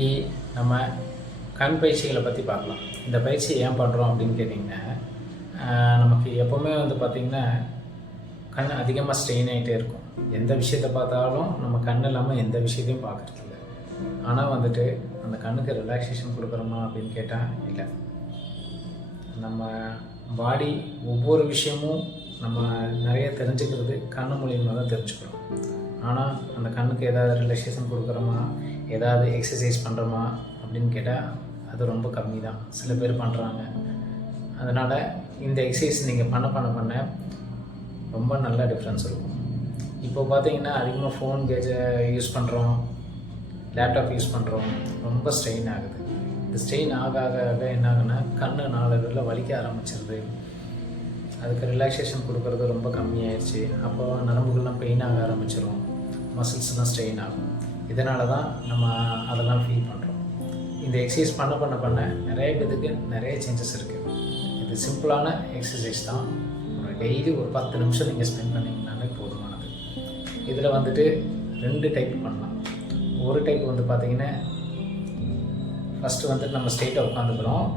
இன்றைக்கி நம்ம கண் பயிற்சிகளை பற்றி பார்க்கலாம். இந்த பயிற்சி ஏன் பண்ணுறோம் அப்படின்னு கேட்டிங்கன்னா, நமக்கு எப்போவுமே பார்த்திங்கன்னா கண் அதிகமாக ஸ்ட்ரெயின் ஆகிட்டே இருக்கும். எந்த விஷயத்தை பார்த்தாலும் நம்ம கண் இல்லாமல் எந்த விஷயத்தையும் பார்க்குறதில்ல. ஆனால் அந்த கண்ணுக்கு ரிலாக்ஸேஷன் கொடுக்குறோமா அப்படின்னு கேட்டால் இல்லை. நம்ம பாடி ஒவ்வொரு விஷயமும் நம்ம நிறைய தெரிஞ்சுக்கிறது கண் மூலியமாக தான் தெரிஞ்சுக்கிறோம். ஆனால் அந்த கண்ணுக்கு ஏதாவது ரிலாக்ஸேஷன் கொடுக்குறோமா, ஏதாவது எக்ஸசைஸ் பண்ணுறோமா அப்படின்னு கேட்டால் அது ரொம்ப கம்மி தான். சில பேர் பண்ணுறாங்க. அதனால் இந்த எக்ஸசைஸ் நீங்கள் பண்ண ரொம்ப நல்ல டிஃப்ரென்ஸ் இருக்கும். இப்போ பார்த்தீங்கன்னா அதிகமாக ஃபோன் யூஸ் பண்ணுறோம், லேப்டாப் யூஸ் பண்ணுறோம், ரொம்ப ஸ்ட்ரெயின் ஆகுது. இந்த ஸ்ட்ரெயின் ஆக என்ன ஆகுன்னா கண் நாளடைவில் வலிக்க ஆரம்பிச்சிருது. அதுக்கு ரிலாக்ஸேஷன் கொடுக்குறது ரொம்ப கம்மியாயிடுச்சு. அப்போ நரம்புகள்லாம் பெயின் ஆக ஆரம்பிச்சிடும், மசில்ஸ்லாம் ஸ்ட்ரெயின் ஆகும். இதனால தான் நம்ம அதெல்லாம் ஃபீல் பண்ணுறோம். இந்த எக்ஸசைஸ் பண்ண நிறைய பேருக்கு நிறைய சேஞ்சஸ் இருக்குது. இது சிம்பிளான எக்ஸசைஸ் தான். டெய்லி ஒரு 10 நிமிஷம் நீங்கள் ஸ்பெண்ட் பண்ணிங்கனாலே போதுமானது. இதில் 2 டைப் பண்ணலாம். ஒரு டைப் பார்த்திங்கன்னா, ஃபஸ்ட்டு நம்ம ஸ்ட்ரெயிட்டாக உட்காந்துக்கிறோம்,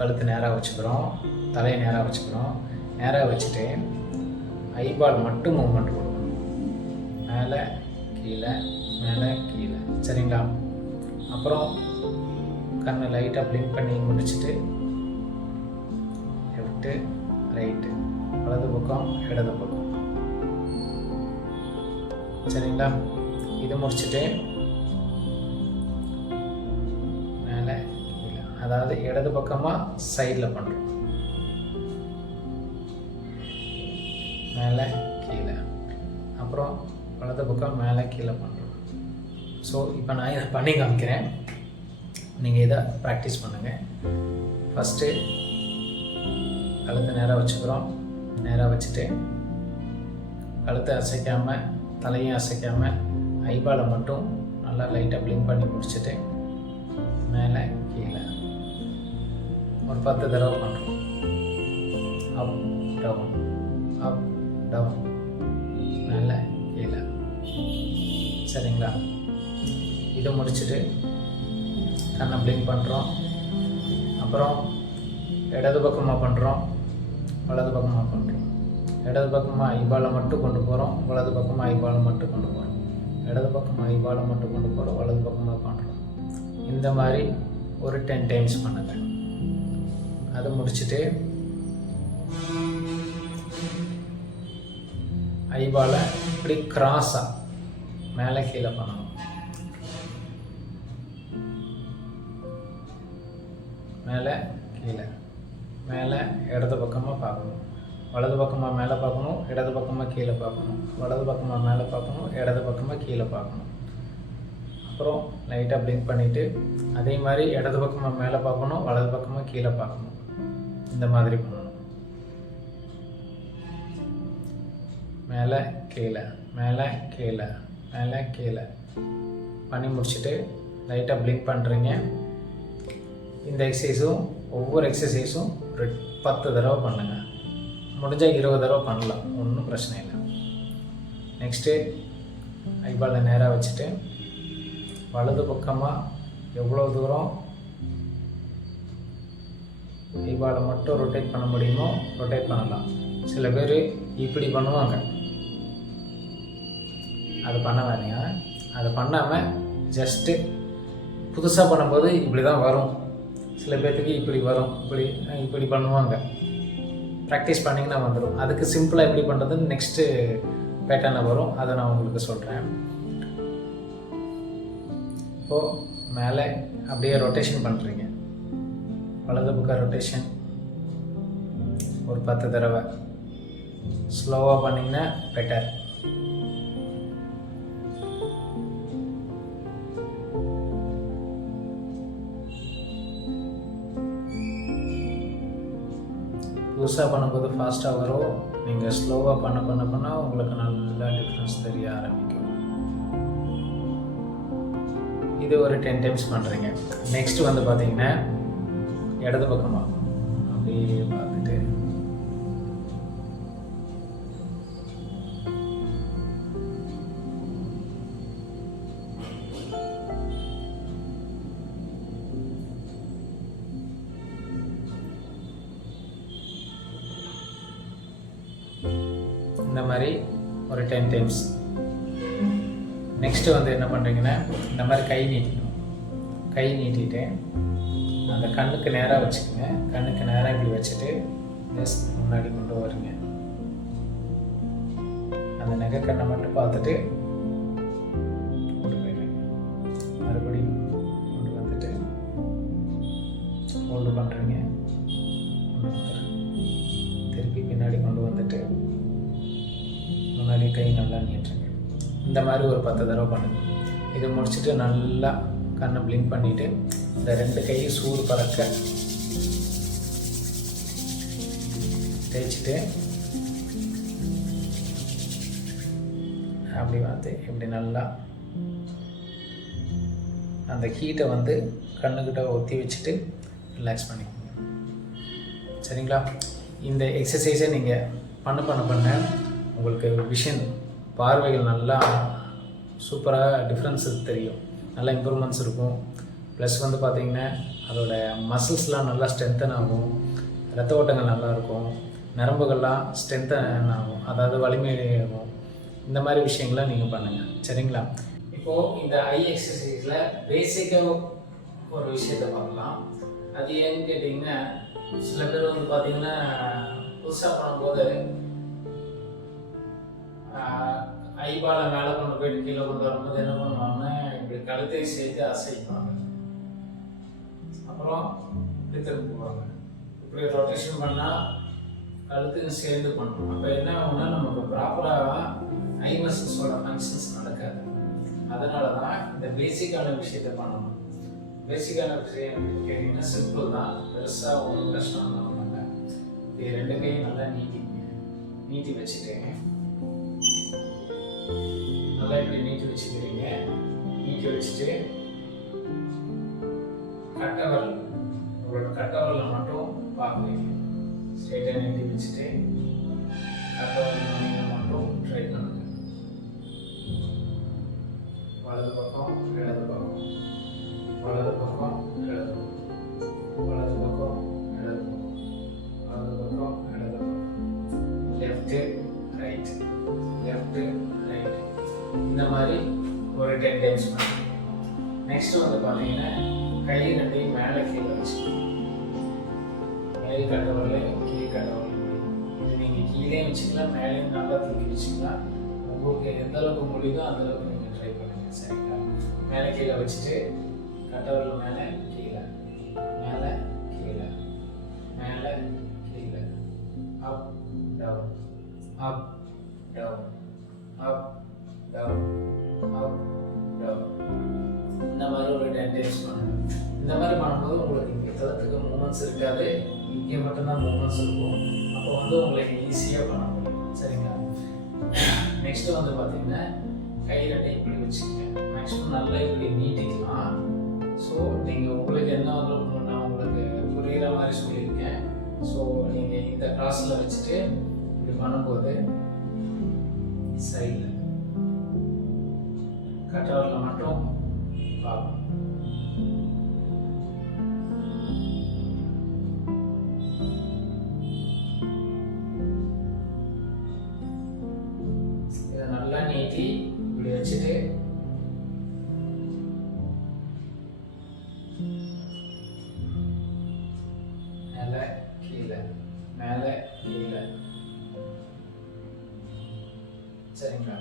கழுத்து நேராக வச்சுக்கிறோம், தலையை நேராக வச்சுக்கிறோம். நேராக வச்சுட்டு ஐபால் மட்டும் மூவ்மெண்ட் கொடுக்கணும். மேலே கீழே மேலே கீழே, சரிங்களா? அப்புறம் கண்ணை லைட்டாக பிளிங்க் பண்ணி முடிச்சுட்டு லெஃப்ட்டு ரைட்டு, வலது பக்கம் இடது பக்கம், சரிங்களா? இது முடிச்சுட்டு மேலே கீழே, அதாவது இடது பக்கமாக சைடில் பண்ணுறோம். மேலே கீழே, அப்புறம் வலது பக்கம் மேலே கீழே பண்ணுறோம். ஸோ இப்போ நான் இதை பண்ணி காமிக்கிறேன். நீங்கள் இதை ப்ராக்டிஸ் பண்ணுங்கள். ஃபஸ்ட்டு கழுத்தை நேராக வச்சுக்கிறோம். நேராக வச்சுட்டு கழுத்தை அசைக்காமல் தலையும் அசைக்காமல் ஐபாலை மட்டும் நல்லா லைட்டாக பிளிங்க் பண்ணி முடிச்சுட்டு மேலே கீழே ஒரு 10 தடவை பண்ணுறோம். அப் டவுன், அப் டவுன், மேலே கீழே, சரிங்களா? இதை முடிச்சுட்டு கண்ணை பிளிங்க் பண்ணுறோம். அப்புறம் இடது பக்கமாக பண்ணுறோம், வலது பக்கமாக பண்ணுறோம். இடது பக்கமாக ஐபாலை மட்டும் கொண்டு போகிறோம், வலது பக்கமாக ஐபாலை மட்டும் கொண்டு போகிறோம். இடது பக்கமாக ஐபாலை மட்டும் கொண்டு போகிறோம், வலது பக்கமாக பண்ணுறோம். இந்த மாதிரி ஒரு 10 டைம்ஸ் பண்ணுங்கள். அதை முடிச்சுட்டு ஐபாலை இப்படி கிராஸாக மேலே கீழே பண்ணணும். மேலே கீழே, மேலே இடது பக்கமாக பார்க்கணும், வலது பக்கமாக மேலே பார்க்கணும், இடது பக்கமாக கீழே பார்க்கணும், வலது பக்கமாக மேலே பார்க்கணும், இடது பக்கமாக கீழே பார்க்கணும். அப்புறம் லைட்டாக பிளிங்க் பண்ணிவிட்டு அதே மாதிரி இடது பக்கமாக மேலே பார்க்கணும், வலது பக்கமாக கீழே பார்க்கணும். இந்த மாதிரி பண்ணணும். மேலே கீழே மேலே கீழே மேலே கீழே பண்ணி முடிச்சுட்டு லைட்டாக பிளிங்க் பண்ணுறீங்க. இந்த எக்ஸசைஸும் ஒவ்வொரு எக்ஸசைஸும் 10 தடவை பண்ணுங்கள். முடிஞ்சால் 20 தடவை பண்ணலாம், ஒன்றும் பிரச்சனை இல்லை. நெக்ஸ்ட்டு ஐபாலை நேராக வச்சுட்டு வலது பக்கமாக எவ்வளோ தூரம் ஐபாலை மட்டும் ரொட்டேட் பண்ண முடியுமோ ரொட்டேட் பண்ணலாம். சில பேர் இப்படி பண்ணுவாங்க, அது பண்ண வேணாங்க. அதை பண்ணாமல் ஜஸ்ட்டு புதுசாக பண்ணும்போது இப்படி தான் வரும். சில பேர்த்துக்கு இப்படி வரும், இப்படி பண்ணுவாங்க. ப்ராக்டிஸ் பண்ணிங்கன்னா வந்துடும். அதுக்கு சிம்பிளாக எப்படி பண்ணுறதுன்னு நெக்ஸ்ட்டு பேட்டர்னில் வரும், அதை நான் உங்களுக்கு சொல்கிறேன். இப்போது மேலே அப்படியே ரொட்டேஷன் பண்ணுறீங்க. வலது பக்கம் ரொட்டேஷன் ஒரு 10 தடவை. ஸ்லோவாக பண்ணிங்கன்னா பெட்டர். புதுசாக பண்ணும்போது ஃபாஸ்ட்டாக வரும். நீங்கள் ஸ்லோவாக பண்ண உங்களுக்கு நல்லா டிஃப்ரென்ஸ் தெரிய ஆரம்பிக்கும். இது ஒரு 10 டைம்ஸ் பண்ணுறீங்க. நெக்ஸ்ட் பார்த்தீங்கன்னா இடது பக்கமாக அப்படியே பார்த்துட்டு 10 டைம்ஸ். நெக்ஸ்ட்டு வந்து என்ன பண்ணுறீங்கன்னா, இந்த மாதிரி கை நீட்டிக்கணும். கை நீட்டிட்டு அந்த கண்ணுக்கு நேராக வச்சுக்கோங்க. கண்ணுக்கு நேராக இப்படி வச்சுட்டு ஜஸ்ட் முன்னாடி கொண்டு வருங்க. அந்த நகை கண்ணை மட்டும் பார்த்துட்டு மறுபடியும் கொண்டு வந்துட்டு ஹோல்டு பண்ணுறீங்க. கொண்டு வந்துடுறேன். திருப்பி பின்னாடி கொண்டு வந்துட்டு முன்னாடி கை நல்லா நீட்டுருங்க. இந்த மாதிரி ஒரு 10 தடவை பண்ணுங்க. இதை முடிச்சுட்டு நல்லா கண்ணை பிளிங்க் பண்ணிவிட்டு இந்த 2 கையும் சூடு பறக்க தேய்ச்சிட்டு அப்படி வந்து இப்படி நல்லா அந்த ஹீட்டை வந்து கண்ணுக்கிட்ட ஒத்தி வச்சுட்டு ரிலாக்ஸ் பண்ணிக்கோங்க. சரிங்களா? இந்த எக்ஸசைஸை நீங்கள் பண்ண உங்களுக்கு விஷன் பார்வைகள் நல்லா சூப்பராக டிஃப்ரென்ஸு தெரியும். நல்லா இம்ப்ரூவ்மெண்ட்ஸ் இருக்கும். ப்ளஸ் வந்து பார்த்திங்கன்னா அதோட மசில்ஸ்லாம் நல்லா ஸ்ட்ரென்தன் ஆகும். ரத்த ஓட்டங்கள் நல்லாயிருக்கும். நரம்புகள்லாம் ஸ்ட்ரென்தன் ஆகும். அதாவது வலிமையாகும். இந்த மாதிரி விஷயங்கள்லாம் நீங்கள் பண்ணுங்கள். சரிங்களா? இப்போது இந்த ஐ எக்ஸசைஸில் பேசிக்காக ஒரு விஷயத்தை பார்க்கலாம். அது ஏன்னு கேட்டிங்கன்னா, சில பேர் வந்து பார்த்திங்கன்னா புதுசாக பண்ணும்போது ஐபாலை மேலே கொண்டு போயிட்டு கீழே கொண்டு வரும்போது என்ன பண்ணுவாங்கன்னா, இப்படி கழுத்தை சேர்த்து அசைப்பாங்க. அப்புறம் இப்படி திரும்புவாங்க. இப்படி ரொட்டேஷன் பண்ணால் கழுத்துக்கு சேர்ந்து பண்ணணும். அப்போ என்ன ஆகும்னா, நமக்கு ப்ராப்பராக ஐ மசில்ஸோட ஃபங்க்ஷன்ஸ் நடக்காது. அதனால தான் இந்த பேசிக்கான விஷயத்தை பண்ணணும். பேசிக்கான விஷயம் கேட்டிங்கன்னா சிம்பிள் தான். பெருசாக ஒன்றும் கஷ்டம் பண்ண இது 2 கையும் நல்லா நீட்டி வச்சுட்டேங்க. நல்லா இப்படி நீட்டி வச்சுக்கிறீங்க. நீட்டி வச்சுட்டு கட்டவரல், உங்களோட கட்டவரலில் மட்டும் பார்க்குறீங்க. ஸ்ட்ரெயிட்டாக நீட்டி வச்சுட்டு கட்டவரல் மட்டும் ட்ரை பண்ணுங்க. வலது பக்கம் இடது பக்கம், வலது பக்கம் இடது பக்கம், வலது பக்கம் இடது பக்கம், வலது பக்கம் இடது பக்கம், லெஃப்ட்டு ரைட்டு, லெஃப்ட்டு ரைட்டு. இந்த மாதிரி ஒரு 10 டைம்ஸ் பண்ணுங்க. நெக்ஸ்ட்டு வந்து பார்த்தீங்கன்னா, கை 2யும் மேலே கீழே வச்சு, மேல் கட்டவரில் கீழ் கட்டவரில். இது நீங்கள் கீழே வச்சுக்கலாம், மேலேயும் நல்லா தூக்கி வச்சுக்கலாம். உங்களுக்கு எந்த அளவுக்கு முடியுதோ அந்தளவுக்கு நீங்கள் ட்ரை பண்ணுங்கள். சரிங்களா? மேலே கீழே வச்சுட்டு கட்டவரில் மேலே கீழே, மேலே கீழே, மேலே கீழே, up down, up down, up down, up down. இந்த மாதிரி ஒரு 10 டைம்ஸ் பண்ணுங்க. இந்த மாதிரி பண்ணும்போது உங்களுக்கு இங்கே தளத்துக்கு மூமெண்ட்ஸ் இருக்காது, இங்கே மட்டும்தான் மூமெண்ட்ஸ் இருக்கும். அப்போ வந்து உங்களுக்கு ஈஸியாக பண்ண முடியும். சரிங்களா? நெக்ஸ்ட்டு வந்து பார்த்தீங்கன்னா, கை 2 இப்படி வச்சுக்கோங்க. மேக்ஸிமம் நல்லா இப்படி நீட்டிக்கலாம். ஸோ நீங்கள் உங்களுக்கு என்ன வந்து நான் உங்களுக்கு புரிகிற மாதிரி சொல்லியிருக்கேன். ஸோ நீங்கள் இந்த கிராஸில் வச்சுட்டு இப்படி பண்ணும்போது சைடில் கட்டவரில் மட்டும் பார்க்கணும். இதை நல்லா நீட்டி இப்படி வச்சுட்டு மேலே கீழே, மேலே கீழே. சரிங்களா?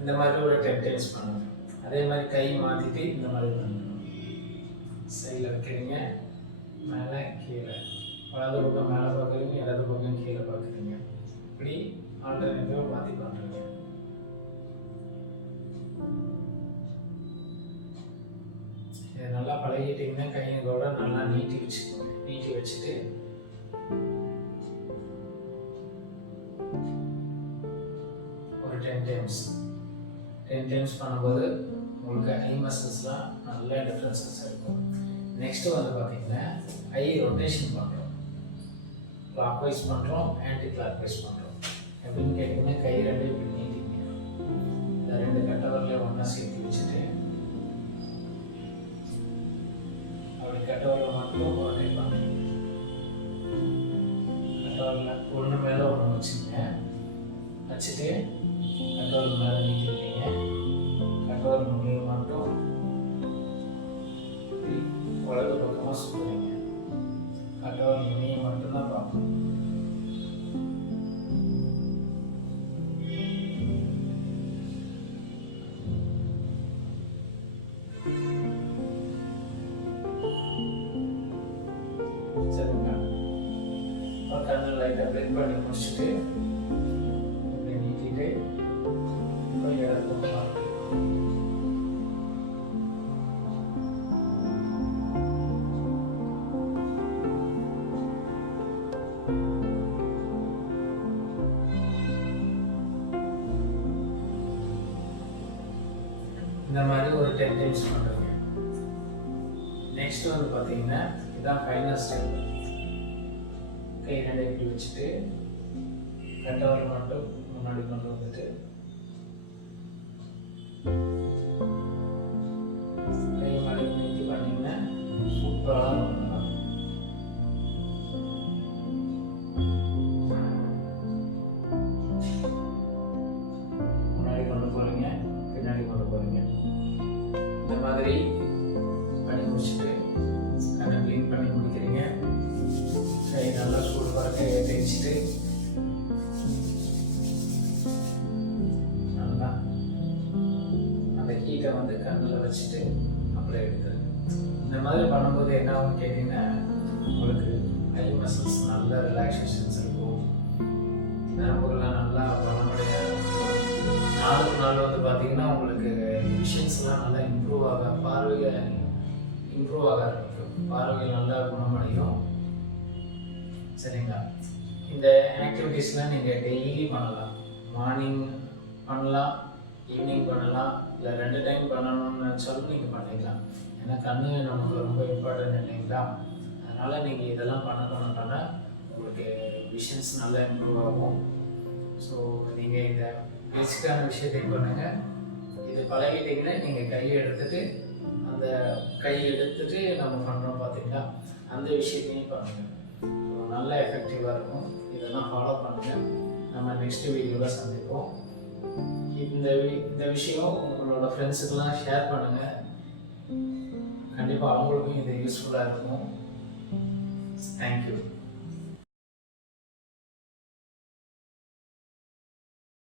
இந்த மாதிரி ஒரு 10 டைம்ஸ் பண்ணுங்க. அதே மாதிரி கை மாற்றிட்டு இந்த மாதிரி பண்ணணும். சைடில் வைக்கிறீங்க, மேலே கீழே, வலது பக்கம் மேலே பார்க்குறீங்க, இடது பக்கம் கீழே பார்க்குறீங்க. இப்படி ஆல்டர்னேட்டிவாக மாற்றி பண்ணுறீங்க. இதை நல்லா பழகிட்டிங்கன்னா கையை கூட நல்லா நீட்டி வச்சுட்டு ஒரு 10 டைம்ஸ் பண்ணும்போது உங்களுக்கு ஐ மசில்ஸ்லாம் நல்ல டிஃப்ரென்சஸ் இருக்கும். நெக்ஸ்ட்டு வந்து பார்த்தீங்கன்னா, ஐ ரொட்டேஷன் பண்ணுறோம். கிளாக் வைஸ் பண்ணுறோம், ஆன்டி கிளாக் வைஸ் பண்ணுறோம். எப்படின்னு கேட்டிங்கன்னா, கை 2 இப்படி நீட்டிங்க. இந்த 2 கட்டவரில் ஒன்றா சேர்த்து வச்சுட்டு அப்படி கட்டவரில் மட்டும் ரொட்டேட் பண்ணுறோம். கட்டவரில் ஒன்று மேலே ஒன்று வச்சுங்க. வச்சுட்டு கண்ட்ரோல் மேலே நீட்டிருக்கீங்க. கண்ட்ரோல் நுனியை மட்டும் வலது பக்கமாக சுற்றுறீங்க. கண்ட்ரோல் நுனியை மட்டும்தான் பார்க்கணும். சரிங்களா? ஒரு கண்ணு லைட்டாக பிளெண்ட் பண்ணி முடிச்சுட்டு இப்படி நீட்டிட்டு போய் இடத்துல பார்த்து இந்த மாதிரி ஒரு 10 டைம்ஸ் பண்ணுறீங்க. நெக்ஸ்ட் வந்து பார்த்தீங்கன்னா இதுதான் ஃபைனல் ஸ்டெப். கை ரெண்டை இப்படி வச்சுட்டு கட்டவரை மட்டும் முன்னாடி கொண்டு வந்துட்டு கை மலை நீட்டி பண்ணிங்கன்னா சூப்பராக பண்ணலாம். முன்னாடி கொண்டு போகிறீங்க, பின்னாடி கொண்டு போகிறீங்க. இந்த மாதிரி பண்ணி முடிச்சுட்டு கண்ணை க்ளீன் பண்ணி முடிக்கிறீங்க. கை நல்லா சூடு பறக்க தேய்ச்சிட்டு நல்லா அந்த ஹீட்டை வந்து கண்ணில் வச்சுட்டு அப்ளை எடுத்துருங்க. இந்த மாதிரி பண்ணும்போது என்ன ஆகும் கேட்டிங்கன்னா உங்களுக்கு ஐ மசில்ஸ் நல்ல ரிலாக்ஸேஷன்ஸ் இருக்கும். நரம்புகள்லாம் நல்லா பலமுடைய நாளுக்கு நாள் வந்து பார்த்தீங்கன்னா உங்களுக்கு விஷன்ஸ்லாம் நல்லா இம்ப்ரூவ் ஆக, பார்வையை இம்ப்ரூவ் ஆக ஆரம்பிக்கும். பார்வைகள் நல்லா குணமடையும். சரிங்களா? இந்த ஆக்டிவிட்டீஸ்லாம் நீங்கள் டெய்லி பண்ணலாம். மார்னிங் பண்ணலாம், ஈவினிங் பண்ணலாம், இல்லை 2 டைம் பண்ணணும்னு நினச்சாலும் நீங்கள் பண்ணிக்கலாம். ஏன்னா கண்ணு நமக்கு ரொம்ப இம்பார்ட்டன்ட் இல்லைங்களா? அதனால் நீங்கள் இதெல்லாம் பண்ண உங்களுக்கு விஷன்ஸ் நல்லா இம்ப்ரூவ் ஆகும். ஸோ நீங்கள் இந்த பேசிக்கான விஷயத்தை பண்ணுங்கள். இது பழகிட்டீங்கன்னா நீங்கள் கையை எடுத்துகிட்டு நம்ம பண்ணுறோம் பார்த்தீங்களா, அந்த விஷயத்தையும் பண்ணுங்கள். ஸோ நல்ல எஃபெக்டிவாக இருக்கும். இதெல்லாம் ஃபாலோ பண்ணுங்கள். நம்ம நெக்ஸ்ட் வீடியோவில் சந்திப்போம். இந்த விஷயம் உங்களோட ஃப்ரெண்ட்ஸுக்கெல்லாம் ஷேர் பண்ணுங்கள். கண்டிப்பாக அவங்களுக்கும் இது யூஸ்ஃபுல்லாக இருக்கும். தேங்க்யூ.